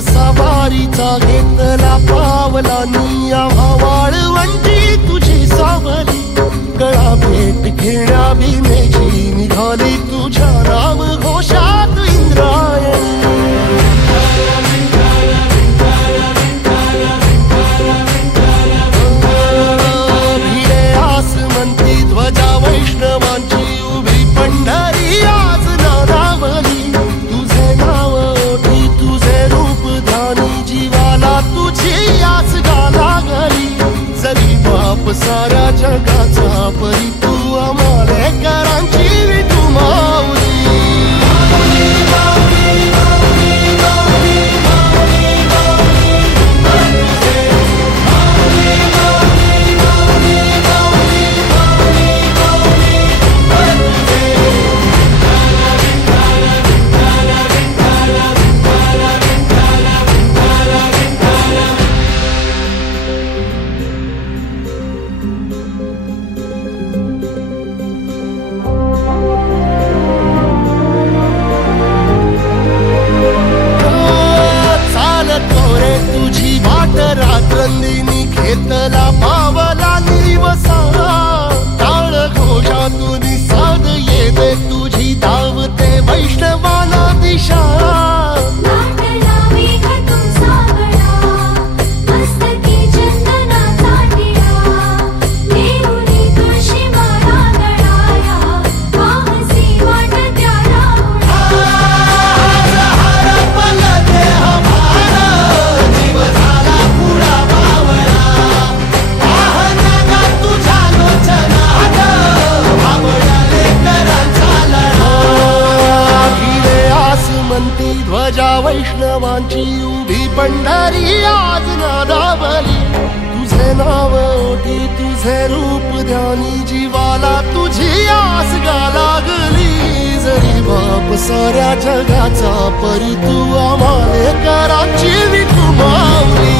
सवारीचा घेतला पावला निया वाळवंटी तुझी सावली गळा भेट घेण्या भीमेची निघाली तुझ्या राम घोषात इंद्रायणी भिडे आसमंती ध्वजा वैष्णवांची उभी पंढरी आज नारावली तुझे नाव ओठी तुझे रूप ध्यानी जीवाला तुझी आस गाला गली जरी बाप साऱ्या जगाचा परी तू आमालेकरांची विठू माऊली रात्रंदिनी घेतला पावला निवसा टाळ घोषातून साध येते तुझी धावते वैष्णवाला दिशा ध्वजा वैष्णवांची उभी पंढरी आज नादावली तुझे नाव ओठी तुझे रूप ध्यानी जीवाला तुझी आस गा लागली जरी बाप साऱ्या जगाचा परी तू आमालेकरांची विठू माऊली